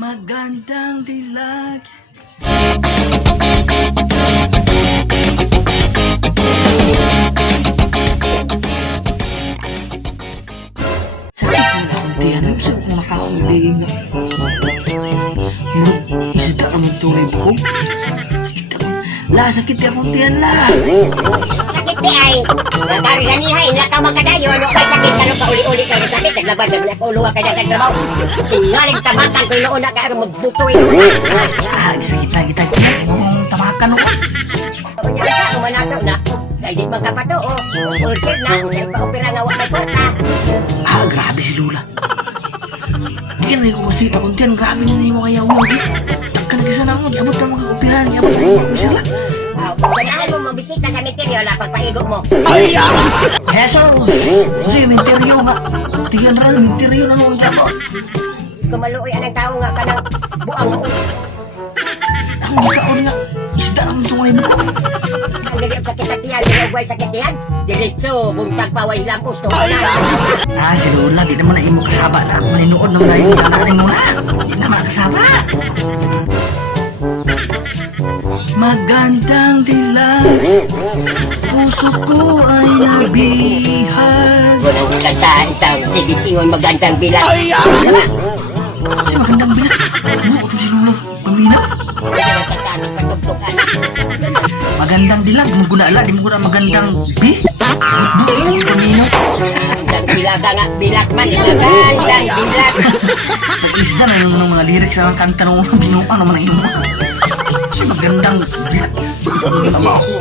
Magandang dilag. Sakit mo na akong tiyan. Ano sa kung nakakauliin na? Isita ka mong tunay ko. Sakit ako. Sakit akong tiyan la. Sakit di ay. Nagariganihay. Nakaw makadayo. Ano kay sakit ka nung pauli-uli ka rin sakit. Naglabas na mula pauluwa ka na kaglabaw. Tingaling tamakan ko yung noon na kaya magbutoy. Sakit na kita tiyan. Yung tamakan mo. Unya ka, umanato na. Dahil di magkapato o. Ulcer na. Dahil pa-opera nga wala kwarta. Grabe si Lula. Di na ko masita kung tiyan. Grabe na mo kaya mo. Taka na kisa na mo. Diabot ka mga operahan. Diabot ka mga kusir la. Ganahan mo mabisita sa misteryo la pagpaigo mo. Sir. Kasi minteryo nga. Tiyan rin, minteryo na nung diabot. Kumaluoy anang tao nga ka ng buang mo. Ako di ka nga. Isda naman tunay mo. Ang dali ang sakit at tiyan. Dinagway sakit tiyan. Diretso, buntag paway lampos. Si Lula, di naman na imo kasaba na. Malinood naman na yung danarin mo na. Di naman kasaba. Magandang dilag. Puso ko ay nabihag. Gunang kataan tang sigitingon magandang bilang. Sama. Kasi magandang bilag. Buot mo si Lula. Pamina. Magandang dilag. Maguna ala. Di mo guna magandang bi. Buot pamina. Magandang bilag nga. Bilag man. Magandang bilag. Mag-isda na yung mga lyrics sa kanta ng unang binuang naman ang imo. Kasi magandang bilag. Ano ako?